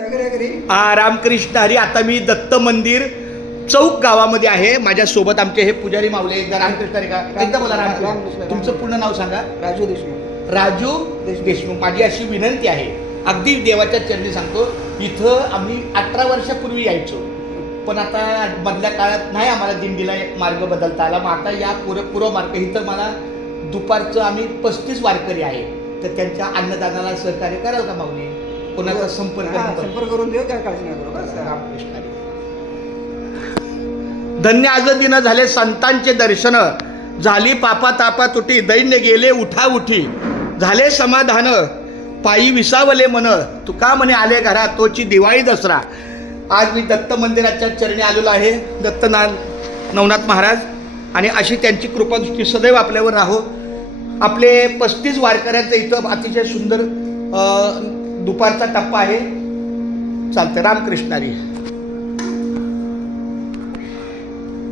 रामकृष्ण हरी. आता मी दत्त मंदिर चौक गावामध्ये आहे. माझ्यासोबत आमचे हे पुजारी मावले. एकदा रामकृष्ण हरी का एकदा बोला. रामकृष्ण. तुमचं पूर्ण नाव सांगा. राजू देशमुख. राजू देशमुख. माझी अशी विनंती आहे, अगदी देवाच्या चरणी सांगतो, इथं आम्ही 18 वर्षापूर्वी यायचो, पण आता मधल्या काळात नाही आम्हाला दिंडीला मार्ग बदलता आला. मग आता या पूर्व मार्ग इथं मला दुपारचं आम्ही 35 वारकरी आहे, तर त्यांच्या अन्नदानाला सहकार्य कराल का माऊली? कोणाचा संपर्क करून देऊ, काय काळजी नाही करू. रामकृष्ण हरी. धन्य आज दिन झाले संतांचे दर्शन, झाली पापा तापा तुटी, दैन्य गेले उठा उठी, झाले समाधान पायी विसावले मन, तुका म्हणे आले घरा तोची दिवाळी दसरा. आज मी दत्त मंदिराच्या चरणी आलेलो आहे. नवनाथ महाराज, आणि अशी त्यांची कृपादृष्टी सदैव आपल्यावर राहो. आपले 35 वारकऱ्यांचं इथं अतिशय सुंदर दुपारचा टप्पा आहे. चालतं. रामकृष्ण हरी.